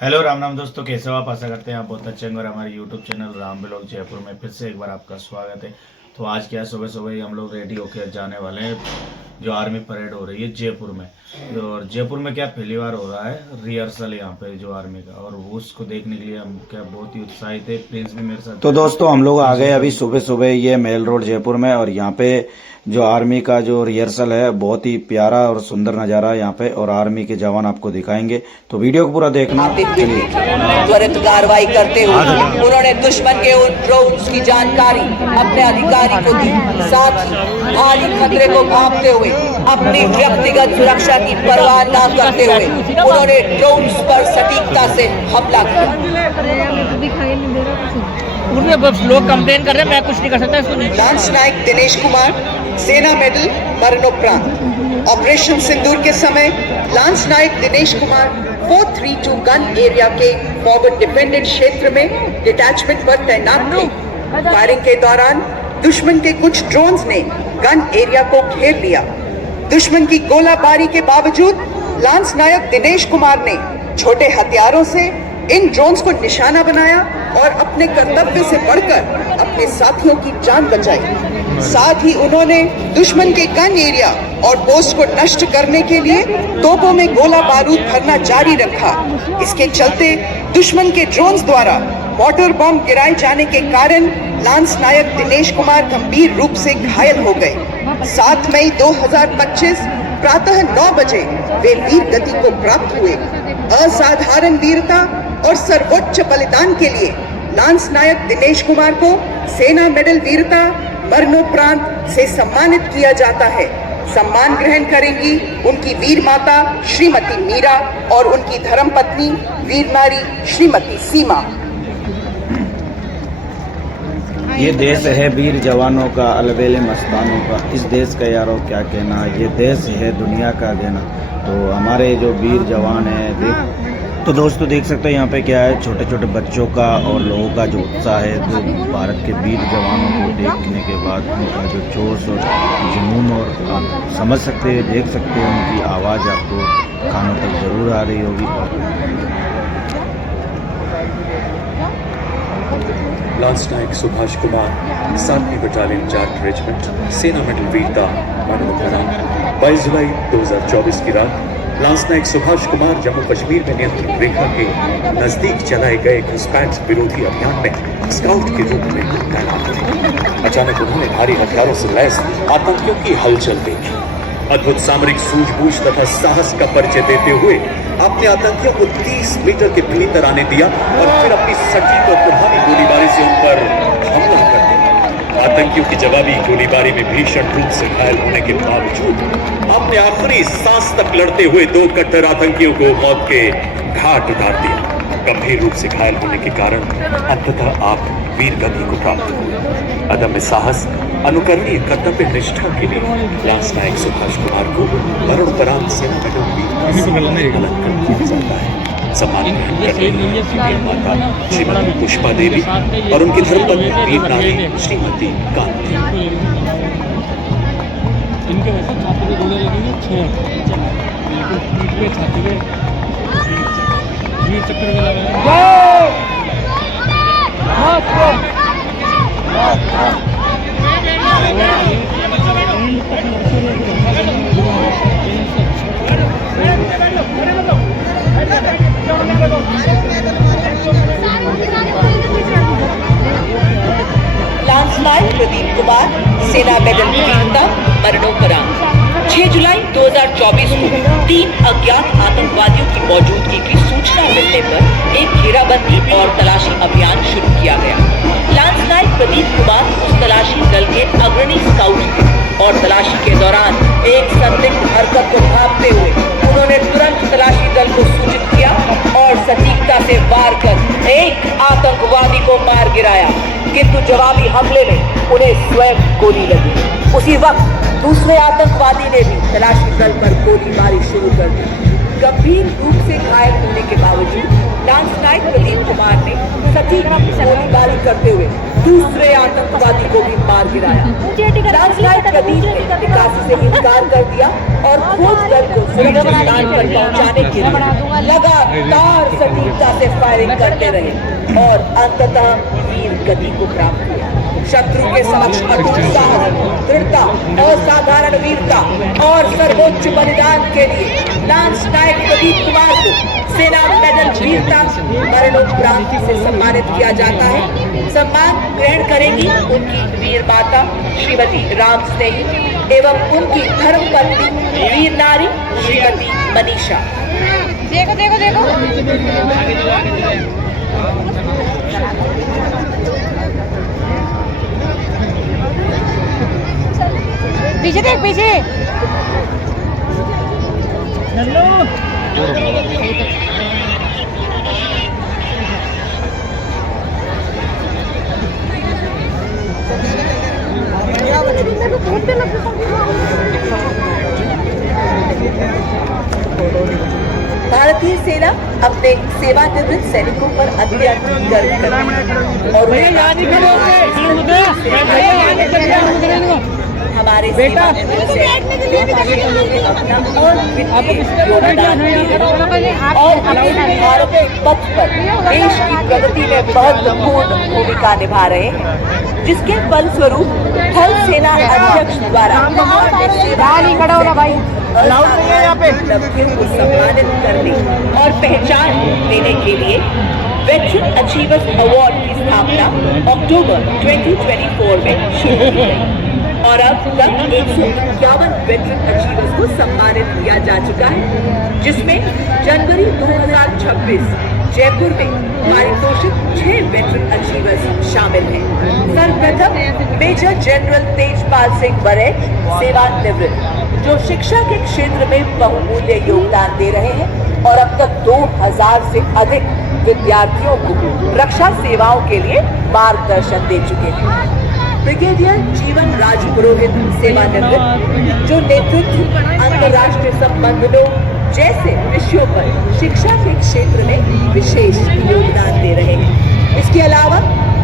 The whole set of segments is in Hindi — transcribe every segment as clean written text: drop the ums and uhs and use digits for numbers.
हेलो राम राम दोस्तों, कैसे हो आप? आशा करते हैं आप बहुत अच्छे होंगे और हमारे YouTube channel Ram blog Jaipur में फिर से एक बार आपका स्वागत है। तो आज क्या सुबह सुबह ही हम लोग रेडी होकर जाने वाले हैं जो आर्मी परेड हो रही है जयपुर में। और जयपुर में क्या पहली बार हो रहा है रिहर्सल यहाँ पे जो आर्मी का, और वो उसको देखने के लिए हम क्या बहुत ही उत्साहित है। प्रिंस भी मेरे साथ। तो दोस्तों हम लोग आ गए अभी सुबह सुबह ये मेल रोड जयपुर में, और यहाँ पे जो आर्मी का जो रिहर्सल है बहुत ही प्यारा और सुंदर नजारा है यहाँ पे, और आर्मी के जवान आपको दिखाएंगे, तो वीडियो को पूरा देखना। त्वरित कार्रवाई करते हुए उन्होंने दुश्मन के उन ड्रोन्स की जानकारी अपने अधिकारी को दी। साथ ही भारी खतरे को भांपते हुए अपनी व्यक्तिगत सुरक्षा की परवाह न करते हुए उन्होंने ड्रोन्स पर सटीकता से हमला किया। लोग कंप्लेन कर रहे हैं, मैं कुछ नहीं कर सकता। लांस नायक दिनेश कुमार, सेना मेडल, मरणोपरांत। ऑपरेशन सिंदूर के समय लांस नायक दिनेश कुमार 432 गन एरिया के फॉरवर्ड डिफेंडेड क्षेत्र में डिटैचमेंट पर तैनात थे। फायरिंग के दौरान दुश्मन के कुछ ड्रोन्स ने गन एरिया को घेर लिया। दुश्मन की गोलाबारी के बावजूद लांस नायक दिनेश कुमार ने छोटे हथियारों से इन ड्रोन्स को निशाना बनाया और अपने कर्तव्य से बढ़कर अपने साथियों की जान बचाई। साथ ही उन्होंने दुश्मन के गन एरिया और पोस्ट को नष्ट करने के लिए तोपों में गोला बारूद भरना जारी रखा। इसके चलते दुश्मन के ड्रोन्स द्वारा वाटर बम गिराए जाने के कारण लांस नायक दिनेश कुमार गंभीर रूप से घायल हो गए। 7 मई 2025 प्रातः 9 बजे वे वीर गति को प्राप्त हुए। असाधारण वीरता और सर्वोच्च बलिदान के लिए लांस नायक दिनेश कुमार को सेना मेडल वीरता मरणोपरांत से सम्मानित किया जाता है। सम्मान ग्रहण करेंगी उनकी वीर माता श्रीमती मीरा और उनकी धर्मपत्नी वीर नारी श्रीमती सीमा। ये देश है वीर जवानों का, अलबेले मस्तानों का। इस देश का यारों क्या कहना, ये देश है दुनिया का देना। तो हमारे जो वीर जवान हैं तो दोस्तों देख सकते हैं यहाँ पे क्या है, छोटे छोटे बच्चों का और लोगों का जो उत्साह है, जो भारत के वीर जवानों को देखने के बाद उनका जो जोश और जुनून, और आप समझ सकते हैं, देख सकते हैं उनकी आवाज़ आपको कानों तक जरूर आ रही होगी। लांस नायक सुभाष कुमार, 7वीं बटालियन जाट रेजिमेंट, सेना मेडल वीरता मरणोपरांत। 22 जुलाई 2024 की रात लांस नायक सुभाष कुमार जम्मू कश्मीर में नियंत्रण रेखा के नजदीक चलाए गए घुसपैठ विरोधी अभियान में स्काउट के रूप में तैनात थे। अचानक उन्होंने भारी हथियारों से लैस आतंकियों की हलचल देखी। अद्भुत सामरिक सूझबूझ तथा साहस का परिचय देते हुए अपने आतंकियों को 30 मीटर के भीतर आने दिया और फिर अपनी सटीक और प्रभावी गोलीबारी से उन पर हमला कर दिया। आतंकियों की जवाबी गोलीबारी में भीषण रूप से घायल होने के बावजूद अपने आखिरी सांस तक लड़ते हुए 2 कट्टर आतंकियों को मौत के घाट उतार दिया। गंभीर रूप से घायल होने के कारण अंततः आप वीर गति को प्राप्त हुए। अदम्य साहस, अनुकरणीय कर्तव्य निष्ठा के लिए लांस नायक सुभाष कुमार को मरणोपरांत सेना मेडल वीर अलंकृत किया जाता है। सम्मान ग्रहण करने वीर माता श्रीमती पुष्पा देवी और उनकी धर्मपत्नी वीर नारी श्रीमती कांति। इनके वैसे छाती पे गोले लगेंगे 6, पीठ पे छाती पे वीर चक्र में लगाएंगे। लांस नायक प्रदीप कुमार, सेना मेडल वीरता मरणोपरांत। 6 जुलाई 2024 को 3 अज्ञात आतंकवादियों की मौजूदगी की सूचना मिलने पर एक घेराबंदी और तलाशी अभियान शुरू किया गया। लांस नायक प्रदीप कुमार उस तलाशी दल के अग्रणी स्काउट थे और तलाशी के दौरान एक संदिग्ध हरकत को भांपते हुए उन्होंने तुरंत तलाशी दल को सूचित किया और सटीकता से वार कर एक आतंकवादी को मार गिराया, किंतु जवाबी हमले में उन्हें स्वयं गोली लगी। उसी वक्त दूसरे आतंकवादी ने भी तलाशी दल पर गोलीबारी शुरू कर दी। गंभीर रूप से घायल होने के बावजूद लांस नायक प्रदीप कुमार ने सटीक गोलीबारी करते हुए दूसरे आतंकवादी को भी मार गिराया। लांस नायक प्रदीप ने निकासी से इनकार कर दिया और खोज दल को सुरक्षित स्थान पर पहुंचाने के लिए लगातार सटीकता से फायरिंग करते रहे और अंततः वीर गति को प्राप्त किया। शत्रु के समक्ष अटूट साहस, दृढ़ता, असाधारण वीरता और सर्वोच्च बलिदान के लिए लांस नायक प्रदीप कुमार को सेना मेडल वीरता मरणोपरांत से सम्मानित किया जाता है। सम्मान ग्रहण करेंगी उनकी वीर माता श्रीमती राम स्नेही एवं उनकी धर्म पत्नी वीर नारी श्रीमती मनीषा। देखो देखो देखो पीछे देख पीछे। भारतीय सेना अपने सेवानिवृत्त सैनिकों पर अत्यंत गर्व करती है और हमारे सेवानिवृत्त सैनिक अपना अद्वितीय योगदान देते हैं और अपने भारत पथ पर देश की प्रगति में महत्वपूर्ण भूमिका निभा रहे हैं, जिसके फलस्वरूप थल सेना अध्यक्ष द्वारा उपलब्धियों को सम्मानित करने और पहचान देने के लिए वेटरन अचीवर्स अवार्ड की स्थापना अक्टूबर 2024 में शुरू की गई और अब तक 151 वेटरन अचीवर्स को सम्मानित किया जा चुका है, जिसमें जनवरी 2026 जयपुर में पारितोषिक 6 वेटरन अचीवर्स शामिल हैं। सर्वप्रथम मेजर जनरल तेजपाल सिंह बरेट सेवानिवृत्त, जो शिक्षा के क्षेत्र में बहुमूल्य योगदान दे रहे हैं और अब तक 2000 से अधिक विद्यार्थियों को रक्षा सेवाओं के लिए मार्गदर्शन दे चुके हैं। ब्रिगेडियर जीवन राज पुरोहित सेवानिवृत्त, जो नेतृत्व अंतर्राष्ट्रीय संबंधों जैसे विषयों पर शिक्षा के क्षेत्र में विशेष योगदान दे रहे हैं। इसके अलावा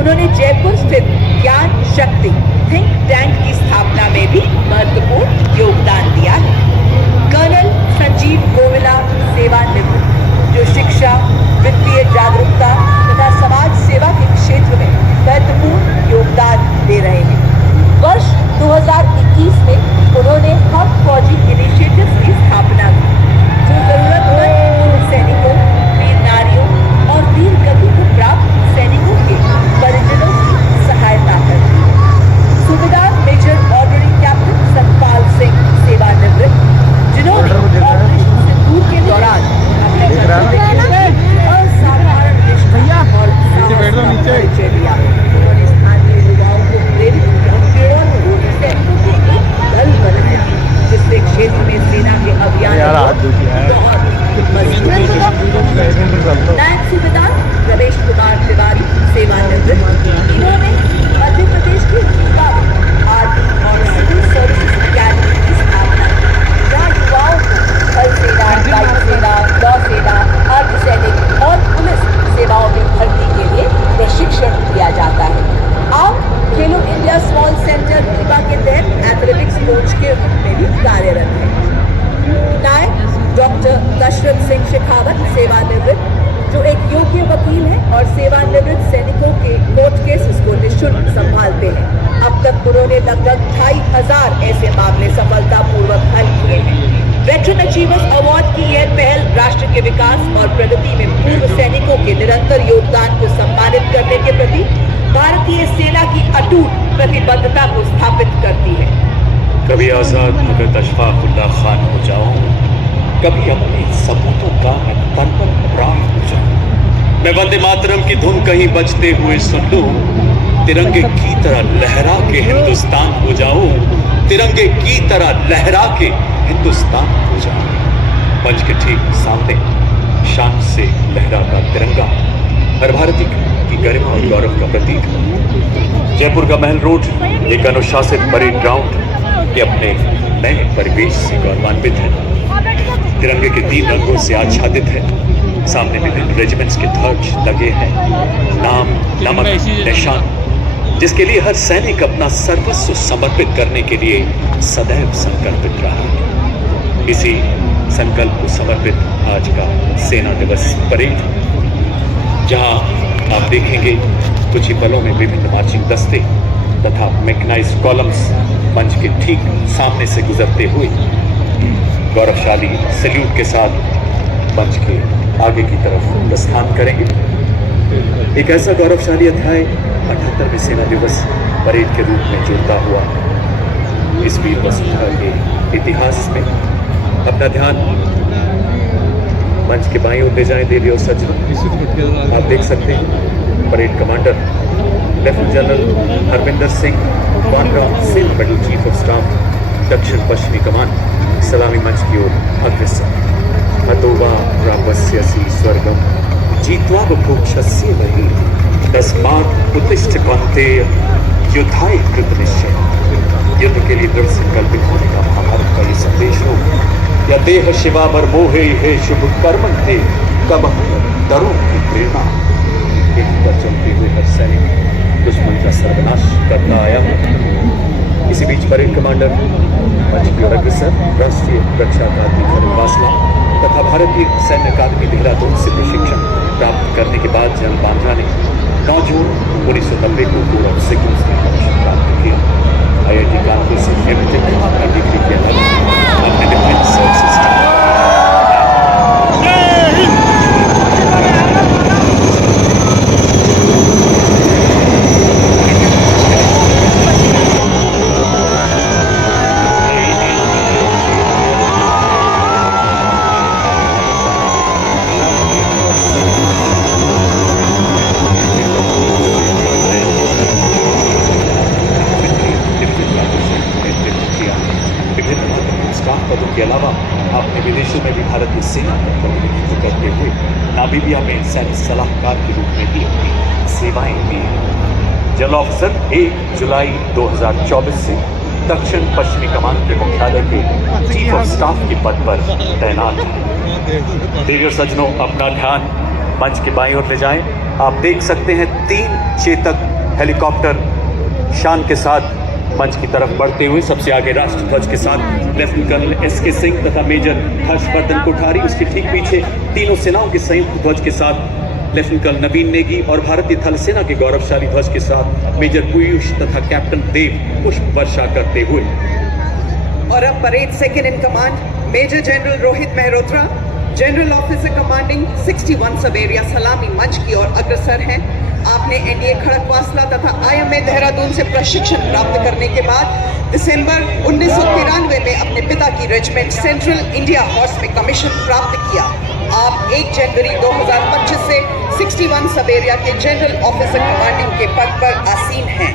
उन्होंने जयपुर स्थित ज्ञान शक्ति थिंक टैंक की स्थापना में भी महत्वपूर्ण योगदान दिया है। कर्नल संजीव गोविला सेवानिवृत्त, जो शिक्षा, वित्तीय जागरूकता तथा समाज सेवा के क्षेत्र में महत्वपूर्ण योगदान दे रहे हैं। वर्ष 2021 में उन्होंने हम फौजी इनिशिएटिव की स्थापना की, जो जरूरतमंद सैनिकों, वीर नारियों और वीर गति को प्राप्त सैनिकों के परिजनों की सहायता करती है। Subedar major ordinary captain Satpal Singh सेवानिवृत्त, जिन्होंने ऑपरेशन सिंदूर के दौरान अपने असाधारण निष्ठा और साहस का परिचय दिया। उन्होंने स्थानीय युवाओं को प्रेरित किया और सैनिकों के एक दल बनाया, जिससे क्षेत्र में सेना के अभियान नायक सूबेदार रमेश कुमार तिवारी सेवानिवृत्त, इन्होंने मध्य प्रदेश के रीवा में आर्मी और सिविल सर्विसेज अकेडमी की स्थापना की, जहाँ युवाओं को थल सेना, वायु सेना, नौ सेना, अर्धसैनिक और पुलिस सेवाओं में भर्ती के लिए प्रशिक्षण दिया जाता है। आप खेलो इंडिया स्मॉल सेंटर रीवा के तहत एथलेटिक्स कोच के रूप में भी कार्यरत हैं। नायक डॉक्टर दशरथ सिंह शेखावत सेवानिवृत्त, जो एक योग्य वकील हैं और सेवानिवृत्त सैनिकों के कोर्ट केसेस को निःशुल्क संभालते हैं। अब तक उन्होंने लगभग 2500 ऐसे मामले सफलतापूर्वक हल किए हैं। वेटरन अचीवर्स अवार्ड की यह पहल राष्ट्र के विकास और प्रगति में पूर्व सैनिकों के निरंतर योगदान को सम्मानित करने के प्रति भारतीय सेना की अटूट प्रतिबद्धता को स्थापित करती है। कभी आजाद भगत अशफाकुल्लाह खान हो जाऊं, कभी अपने सपूतों का मैं तन पर प्राण हो जाऊं। मैं वंदे मातरम की धुन कहीं बजते हुए सुन लूं, तिरंगे की तरह लहरा के हिंदुस्तान हो जाऊं, तिरंगे की तरह लहरा के हिंदुस्तान हो जाऊं। मंच के ठीक सामने शान से लहराता तिरंगा हर भारतीय की गरिमा और गौरव का प्रतीक। जयपुर का महल रोड एक अनुशासित परेड ग्राउंड के अपने नए परिवेश से गौरवान्वित है। तिरंगे के 3 रंगों से आच्छादित है। सामने विभिन्न रेजिमेंट्स के ध्वज लगे हैं, नाम, नमक, निशान, जिसके लिए हर सैनिक अपना सर्वस्व समर्पित करने के लिए सदैव संकल्पित रहा। इसी संकल्प को समर्पित आज का सेना दिवस परेड, जहां आप देखेंगे कुछ ही पलों में विभिन्न मार्चिंग दस्ते तथा मैकेनाइज्ड कॉलम्स मंच के ठीक सामने से गुजरते हुए गौरवशाली सैल्यूट के साथ मंच के आगे की तरफ प्रस्थान करेंगे। एक ऐसा गौरवशाली अध्याय 78वें सेना दिवस परेड के रूप में जुड़ता हुआ इस वीर वसुंधरा के इतिहास में। अपना ध्यान मंच के बाईं ओर ले जाएं देवी और सज्जनों। आप देख सकते हैं parade commander lieutenant general Harvinder Singh Bandra, सेना मेडल चीफ ऑफ स्टाफ, दक्षिण पश्चिमी कमान, सलामी मंच की ओर अग्रसर। अतोवा प्रापस्यसि स्वर्गम जीत्वा बभूक्षस्य वही तस्मात् उत्तिष्ठ कौन्तेय युद्धाय कृत निश्चय। युद्ध के लिए दृढ़ संकल्पित होने का महाभारत का ये संदेश हो। या देह शिवा बर मोहे हे शुभ कर्मन थे कब दरों की प्रेरणा। पर चलते हुए हर सैनिक दुश्मन का सर्वनाश करता आया। इसी बीच परेड कमांडर मंच की ओर अग्रसर राष्ट्रीय रक्षा अकादमी खरवासला तथा भारतीय सैन्य अकादमी देहरादून से प्रशिक्षण प्राप्त करने के बाद जनरल बांद्रा ने 9 जून 1990 को कोर ऑफ सिग्नल्स में प्रशिक्षण प्राप्त किया। IIT कानपुर से एमटेक अपना डिग्री के अलावा अपने डिफेंस सर्विसेज पदों के अलावा आपने विदेशों में भी भारतीय सेना का प्रतिनिधित्व करते हुए नामीबिया में सैन्य सलाहकार के रूप में भी अपनी सेवाएं दी। जनरल ऑफिसर 1 जुलाई 2024 से दक्षिण पश्चिमी कमान के मुख्यालय के चीफ ऑफ स्टाफ के पद पर तैनात हैं। देवी और सज्जनों, अपना ध्यान मंच के बाईं ओर ले जाएं। आप देख सकते हैं 3 चेतक हेलीकॉप्टर शान के साथ मंच की तरफ बढ़ते हुए। सबसे आगे राष्ट्रध्वज के साथ लेफ्टिनेंट कर्नल SK सिंह तथा मेजर हर्षवर्धन कोठारी, उसके ठीक पीछे तीनों सेनाओं के संयुक्त ध्वज के साथ लेफ्टिनेंट कर्नल नवीन नेगी और भारतीय थल सेना के गौरवशाली ध्वज के साथ मेजर पीयूष तथा कैप्टन देव पुष्प वर्षा करते हुए। और अब parade second in command major general Rohit Mehrotra, general officer commanding 61 sub area, सलामी मंच की ओर अग्रसर हैं। आपने NDA खड़गवासला तथा IMA देहरादून से प्रशिक्षण प्राप्त करने के बाद दिसंबर 1993 में अपने पिता की रेजिमेंट सेंट्रल इंडिया हॉर्स में कमीशन प्राप्त किया। आप 1 जनवरी 2025 से 61 सब एरिया के जनरल ऑफिसर कमांडिंग के पद पर आसीन हैं।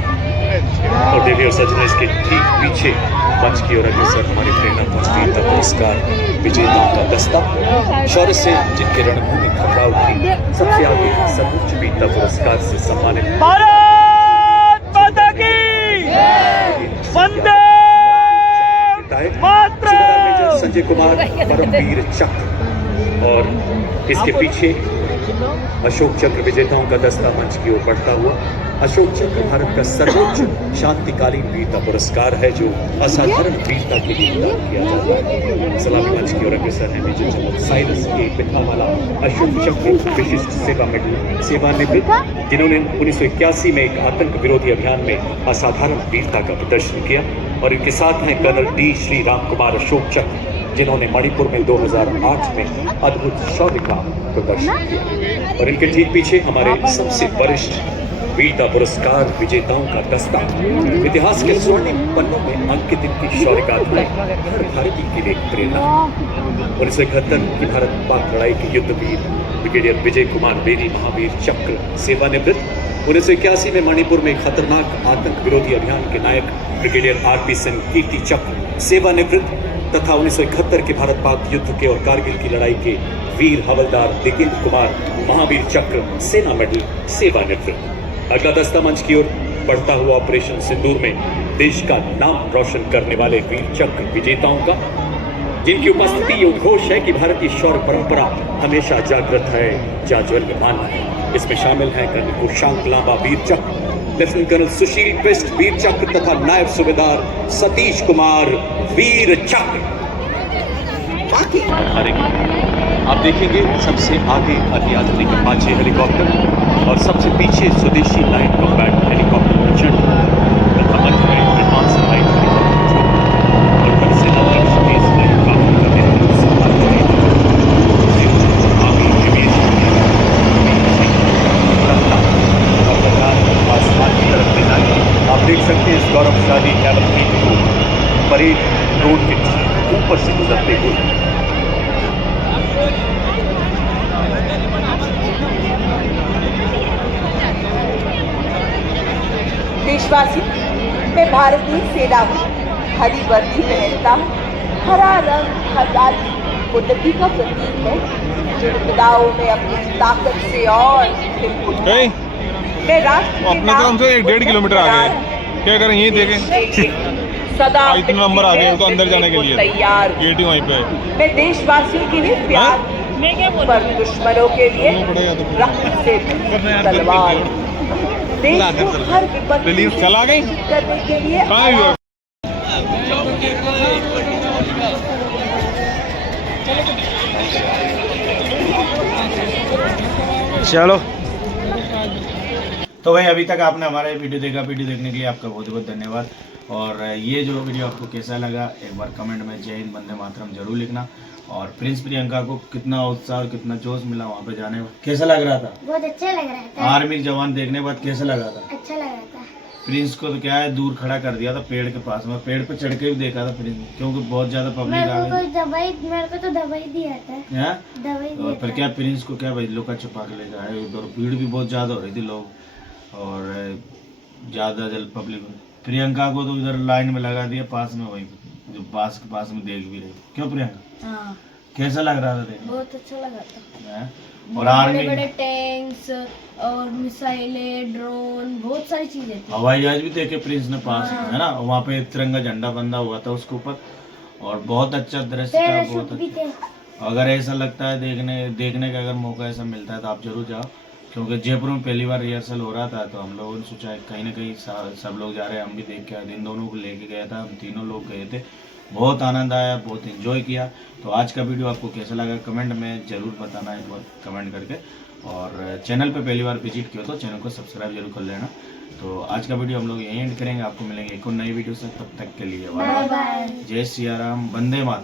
और देवी और सज्जनों, इसके ठीक पीछे मंच की ओर अग्रसर हमारी प्रेरणा वीरता पुरस्कार विजेताओं का दस्ता, शौर्य से जिनके रणभूमि खतरा उठी, सबसे आगे सर्वोच्च वीरता पुरस्कार से सम्मानित भारत माता की वंदे मातरम। संजय कुमार परमवीर चक्र, और इसके पीछे अशोक चक्र विजेताओं का दस्ता मंच की ओर बढ़ता हुआ। अशोक चक्र भारत का सर्वोच्च शांतिकालीन वीरता पुरस्कार है जो असाधारण वीरता के लिए प्रदान किया जाता है। सलामी मंच की ओर अग्रसर है major general Cyrus A Pithawala, Ashok Chakra Vishisht सेवा मेडल सेवानिवृत्त, जिन्होंने 1981 में एक आतंक विरोधी अभियान में असाधारण वीरता का प्रदर्शन किया। और इनके साथ हैं कर्नल D श्री राम कुमार अशोक चक्र, जिन्होंने मणिपुर में 2008 में अद्भुत शौर्य का प्रदर्शन किया। और इनके ठीक पीछे हमारे सबसे वरिष्ठ वीरता पुरस्कार विजेताओं का दस्ता, इतिहास के स्वर्णिम पन्नों में अंकित इनकी शौर्य गाथाएं हर भारतीय के लिए प्रेरणा। 1971 की भारत पाक लड़ाई के युद्धवीर ब्रिगेडियर विजय कुमार बेरी महावीर चक्र सेवानिवृत्त। 1981 में मणिपुर में खतरनाक आतंक विरोधी अभियान के नायक ब्रिगेडियर RP सिंह कीर्ति चक्र सेवानिवृत्त तथा 1971 के भारत पाक युद्ध के और कारगिल की लड़ाई के वीर हवलदार दिगिल कुमार महावीर चक्र सेना मेडल सेवानिवृत्त। अगला दस्ता मंच की ओर बढ़ता हुआ ऑपरेशन सिंदूर में देश का नाम रोशन करने वाले वीर चक्र विजेताओं का। जिनकी उपस्थिति ये उद्घोष है कि भारतीय शौर्य परंपरा हमेशा जागृत है, जाज्वल्यमान है। इसमें शामिल हैं कर्नल कुशांक लांबा वीर चक्र, लेफ्टिनेंट कर्नल सुशील बिष्ट वीर चक्र तथा नायब सूबेदार सतीश कुमार वीर चक्र। आप देखेंगे सबसे आगे अत्याधुनिक अपाचे हेलीकॉप्टर और सबसे पीछे स्वदेशी लाइट कॉम्बैट हेलीकॉप्टर प्रचंड तथा मंच में एडवांस लाइट हेलीकॉप्टर और वायुसेना लक्ष्य बेस हेलीकॉप्टर का नेतृत्व संभाल रहे हैं। आगे एविएशन और लगातार आसमान की तरफ ले जाए। आप देख सकते हैं इस गौरवशाली कैवलरी को परेड रोड के ऊपर से गुजरते हुए। देशवासी, मैं भारतीय सेना हूँ, हरी वर्दी पहनता हूँ। हरा रंग हरियाली उन्नति का प्रतीक है, जो विपदाओं में अपनी ताकत से और मैं राष्ट्र के अपने तरफ से 1.5 किलोमीटर आगे क्या करें, यही देखें सदा इतना नंबर आ गए तो अंदर जाने के लिए तैयार हूँ। गेट ही वहीं पे है। मैं देशवासियों के लिए प्यार, पर दुश्मनों के लिए रक्त से तलवार। देश को हर विपत्ति से चला गई करने के लिए कहाँ है? चलो तो भाई अभी तक आपने हमारा ये वीडियो देखा। वीडियो देखने के लिए आपका बहुत बहुत धन्यवाद। और ये जो वीडियो आपको कैसा लगा एक बार कमेंट में जय हिंद वंदे मातरम जरूर लिखना। और प्रिंस प्रियंका को कितना उत्साह और कितना जोश मिला वहाँ पे जाने में, कैसा लग रहा था? बहुत अच्छा लग रहा था। आर्मी जवान देखने के बाद कैसा लगा था? अच्छा लग रहा था। प्रिंस को तो क्या है दूर खड़ा कर दिया था पेड़ के पास में, पेड़ पे चढ़ के भी देखा था प्रिंस क्योंकि बहुत ज्यादा पब्लिक आ गई। मेरे को तो दवाई दिया था। हैं? दवाई और दिया फिर था। क्या प्रिंस को क्या भाई लोग का छुपा के ले जाए उधर, भीड़ भी बहुत ज्यादा हो रही थी लोग और ज्यादा जल पब्लिक। प्रियंका को तो इधर लाइन में लगा दिया पास में, वही जो पास के पास में देख भी रही। क्यों प्रियंका हाँ, कैसा लग रहा था देखने? बहुत अच्छा लगा था। हैं? और आर्मी बड़े बड़े टैंक्स और मिसाइलें, ड्रोन, बहुत सारी चीजें थी। हवाई जहाज भी देखे प्रिंस ने पास में, है ना? वहाँ पे तिरंगा झंडा बंधा हुआ था उसके ऊपर और बहुत अच्छा दृश्य था, बहुत पैराशूट भी अच्छा। थे। अगर ऐसा लगता है देखने का अगर मौका ऐसा मिलता है तो आप जरूर जाओ, क्योंकि जयपुर में पहली बार रिहर्सल हो रहा था तो हम लोगों ने सोचा कहीं ना कहीं सब लोग जा रहे हैं, हम भी देख के आए। इन दोनों को लेके गया था, हम तीनों लोग गए थे, बहुत आनंद आया, बहुत एंजॉय किया। तो आज का वीडियो आपको कैसा लगा कमेंट में ज़रूर बताना एक बार कमेंट करके। और चैनल पे पहली बार विजिट किया तो चैनल को सब्सक्राइब जरूर कर लेना। तो आज का वीडियो हम लोग यहीं एंड करेंगे, आपको मिलेंगे एक और नई वीडियो से, तब तक के लिए बाय बाय। जय सिया राम, वंदे मातरम।